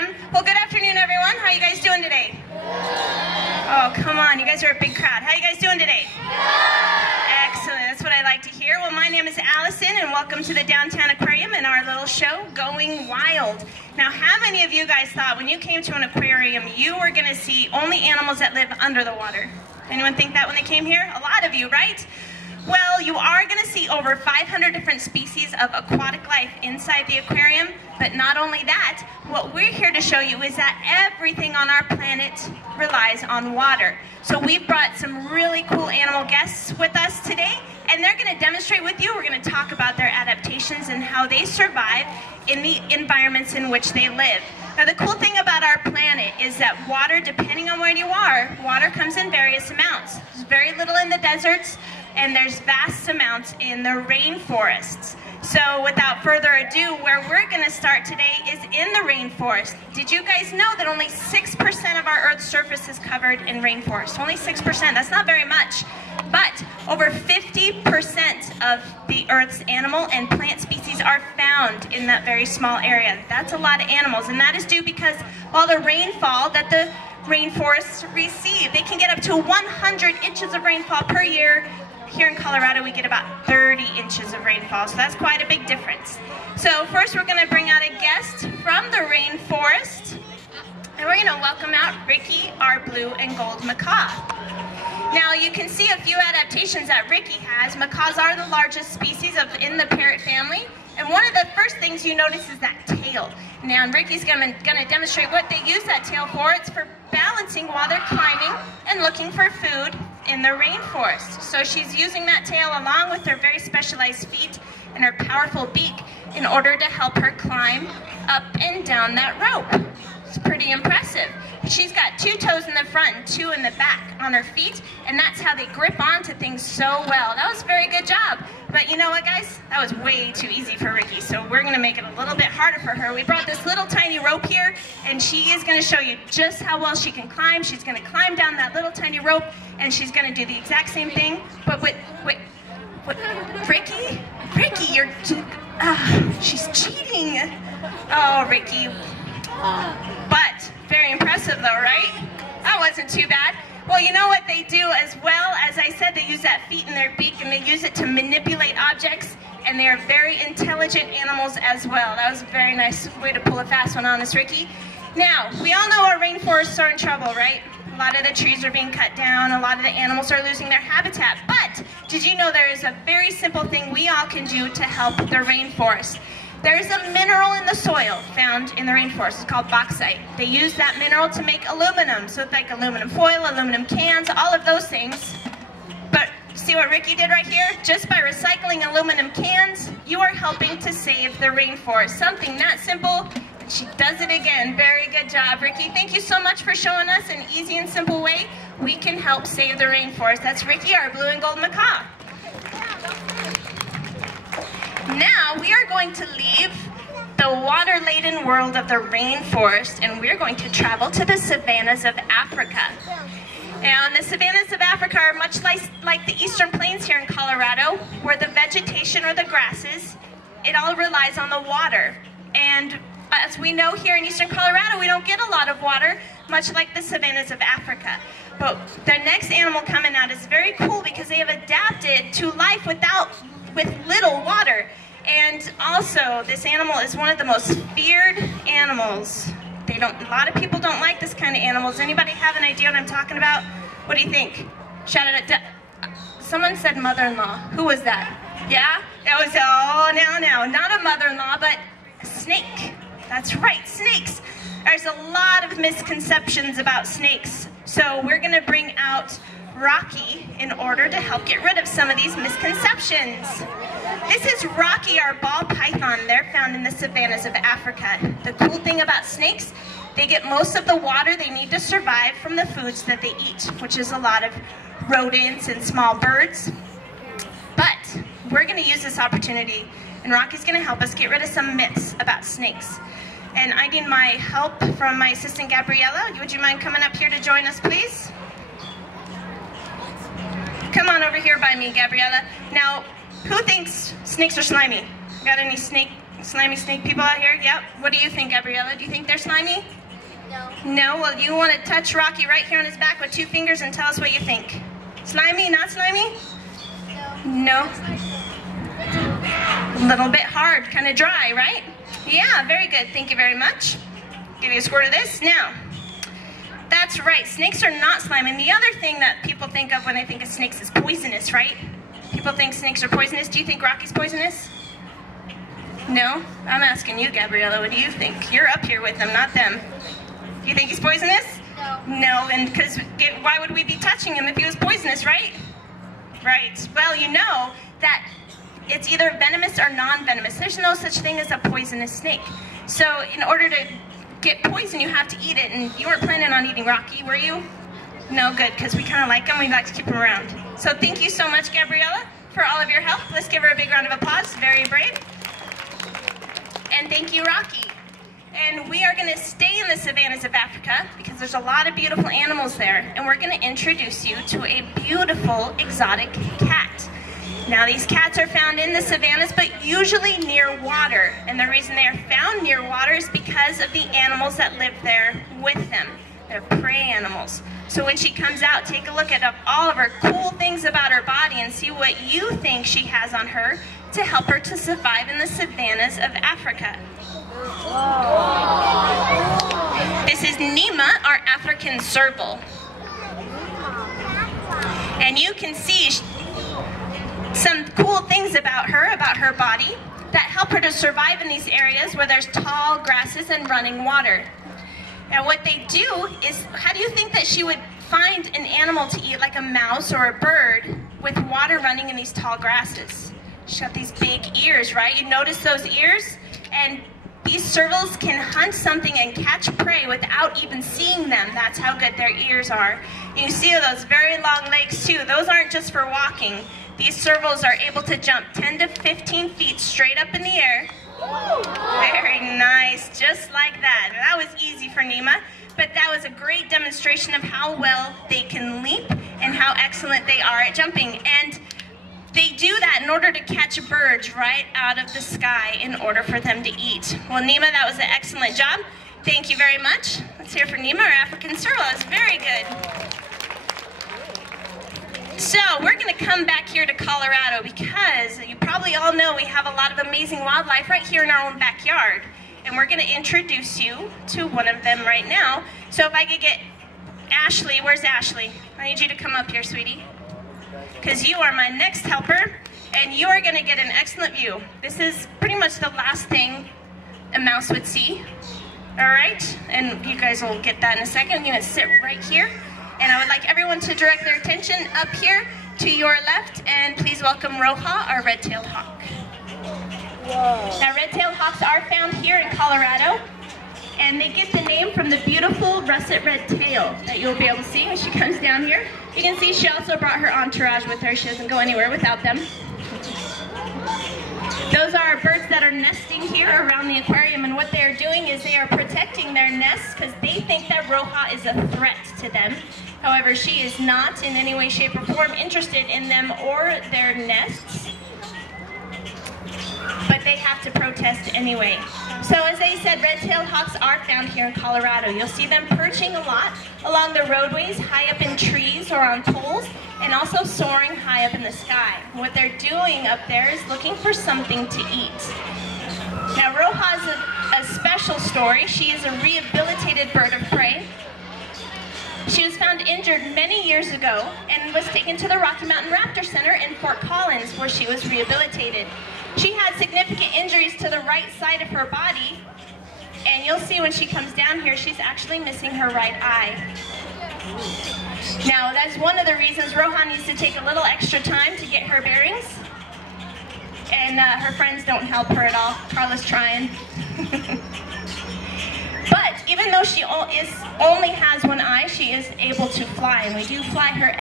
them. Well, good afternoon, everyone. How are you guys doing today? Oh, come on. You guys are a big crowd. How are you guys doing today? Excellent. That's what I like to hear. Well, my name is Allison, and welcome to the Downtown Aquarium and our little show, Going Wild. Now, how many of you guys thought when you came to an aquarium, you were going to see only animals that live under the water? Anyone think that when they came here? A lot of you, right? Well, you are going to see over 500 different species of aquatic life inside the aquarium, but not only that, what we're here to show you is that everything on our planet relies on water. So we've brought some really cool animal guests with us today, and they're going to demonstrate with you. We're going to talk about their adaptations and how they survive in the environments in which they live. Now, the cool thing about our planet is that water, depending on where you are, water comes in various amounts. There's very little in the deserts, and there's vast amounts in the rainforests. So without further ado, where we're going to start today is in the rainforest. Did you guys know that only 6% of our Earth's surface is covered in rainforest? Only 6%. That's not very much. But over 50% of the Earth's animal and plant species are found in that very small area. That's a lot of animals, and that is due because all the rainfall that the rainforests receive. They can get up to 100 inches of rainfall per year. Here in Colorado, we get about 30 inches of rainfall, so that's quite a big difference. So first, we're going to bring out a guest from the rainforest, and we're going to welcome out Ricky, our blue and gold macaw. Now, you can see a few adaptations that Ricky has. Macaws are the largest species in the parrot family, and one of the first things you notice is that tail. Now, Ricky's going to demonstrate what they use that tail for. It's for balancing while they're climbing and looking for food in the rainforest. So she's using that tail along with her very specialized feet and her powerful beak in order to help her climb up and down that rope. It's pretty impressive. She's got 2 toes in the front and 2 in the back on her feet, and that's how they grip onto things so well. That was a very good job. But you know what, guys? That was way too easy for Ricky, so we're going to make it a little bit harder for her. We brought this little tiny rope here, and she is going to show you just how well she can climb. She's going to climb down that little tiny rope, and she's going to do the exact same thing, but with Ricky? Ricky, you're... she's cheating. Oh, Ricky. But very impressive though, right? That wasn't too bad. Well, you know what they do as well? As I said, they use that feet and their beak, and they use it to manipulate objects, and they are very intelligent animals as well. That was a very nice way to pull a fast one on us, Ricky. Now, we all know our rainforests are in trouble, right? A lot of the trees are being cut down, a lot of the animals are losing their habitat. But did you know there is a very simple thing we all can do to help the rainforest? There is a mineral in the soil found in the rainforest. It's called bauxite. They use that mineral to make aluminum. So it's like aluminum foil, aluminum cans, all of those things. But see what Ricky did right here? Just by recycling aluminum cans, you are helping to save the rainforest. Something that simple, and she does it again. Very good job, Ricky. Thank you so much for showing us an easy and simple way we can help save the rainforest. That's Ricky, our blue and gold macaw. Now we are going to leave the water-laden world of the rainforest, and we're going to travel to the savannas of Africa. And the savannas of Africa are much like the eastern plains here in Colorado, where the vegetation or the grasses, it all relies on the water. And as we know here in eastern Colorado, we don't get a lot of water, much like the savannas of Africa. But the next animal coming out is very cool because they have adapted to life with little water. And also, this animal is one of the most feared animals. A lot of people don't like this kind of animals. Anybody have an idea what I'm talking about? What do you think? Shout it out. Someone said mother-in-law. Who was that? Yeah? It was, oh, now, not a mother-in-law, but a snake. That's right, snakes. There's a lot of misconceptions about snakes. So we're going to bring out Rocky in order to help get rid of some of these misconceptions. This is Rocky, our ball python. They're found in the savannas of Africa. The cool thing about snakes, they get most of the water they need to survive from the foods that they eat, which is a lot of rodents and small birds. But we're going to use this opportunity, and Rocky's going to help us get rid of some myths about snakes. And I need my help from my assistant, Gabriella. Would you mind coming up here to join us, please? Come on over here by me, Gabriella. Now, who thinks snakes are slimy? Got any snake Slimy snake people out here? Yep. What do you think, Gabriella? Do you think they're slimy? No. No? Well, you want to touch Rocky right here on his back with 2 fingers and tell us what you think. Slimy, not slimy? No. No? A little bit hard, kind of dry, right? Yeah, very good. Thank you very much. Give you a squirt of this. Now, that's right. Snakes are not slimy. And the other thing that people think of when they think of snakes is poisonous, right? People think snakes are poisonous. Do you think Rocky's poisonous? No? I'm asking you, Gabriella. What do you think? You're up here with them, not them. Do you think he's poisonous? No. No, and because why would we be touching him if he was poisonous, right? Right. Well, you know that it's either venomous or non-venomous. There's no such thing as a poisonous snake. So in order to get poison, you have to eat it, and you weren't planning on eating Rocky, were you? No, good, because we kind of like him. We'd like to keep him around. So thank you so much, Gabriella, for all of your help. Let's give her a big round of applause. Very brave. And thank you, Rocky. And we are going to stay in the savannas of Africa because there's a lot of beautiful animals there. And we're going to introduce you to a beautiful exotic cat. Now, these cats are found in the savannas, but usually near water. And the reason they are found near water is because of the animals that live there with them. They're prey animals. So when she comes out, take a look at all of her cool things about her body and see what you think she has on her to help her to survive in the savannas of Africa. This is Nima, our African serval. And you can see some cool things about her body, that help her to survive in these areas where there's tall grasses and running water. Now what they do is, how do you think that she would find an animal to eat, like a mouse or a bird, with water running in these tall grasses? She's got these big ears, right? You notice those ears? And these servals can hunt something and catch prey without even seeing them. That's how good their ears are. And you see those very long legs too. Those aren't just for walking. These servals are able to jump 10 to 15 feet straight up in the air. Very nice, just like that. That was easy for Nima, but that was a great demonstration of how well they can leap and how excellent they are at jumping. And they do that in order to catch birds right out of the sky in order for them to eat. Well, Nima, that was an excellent job. Thank you very much. Let's hear from Nima, our African serval. That was very good. So we're going to come back here to Colorado because you probably all know we have a lot of amazing wildlife right here in our own backyard. And we're going to introduce you to one of them right now. So if I could get Ashley, where's Ashley? I need you to come up here, sweetie. Because you are my next helper, and you are going to get an excellent view. This is pretty much the last thing a mouse would see. All right? And you guys will get that in a second. I'm going to sit right here. And I would like everyone to direct their attention up here to your left, and please welcome Roja, our red-tailed hawk. Whoa. Now, red-tailed hawks are found here in Colorado, and they get the name from the beautiful russet red tail that you'll be able to see as she comes down here. You can see she also brought her entourage with her. She doesn't go anywhere without them. Those are birds that are nesting here around the aquarium, and what they are doing is they are protecting their nests because they think that Roja is a threat to them. However, she is not in any way, shape, or form interested in them or their nests, but they have to protest anyway. So as I said, red-tailed hawks are found here in Colorado. You'll see them perching a lot along the roadways, high up in trees or on poles, and also soaring high up in the sky. What they're doing up there is looking for something to eat. Now, Roja is a special story. She is a rehabilitated bird of prey. She was found injured many years ago and was taken to the Rocky Mountain Raptor Center in Fort Collins, where she was rehabilitated. She had significant injuries to the right side of her body, and you'll see when she comes down here, she's actually missing her right eye. Now, that's one of the reasons Roja needs to take a little extra time to get her bearings, and her friends don't help her at all. Carla's trying. But even though she only has one eye, she is able to fly, and we do fly her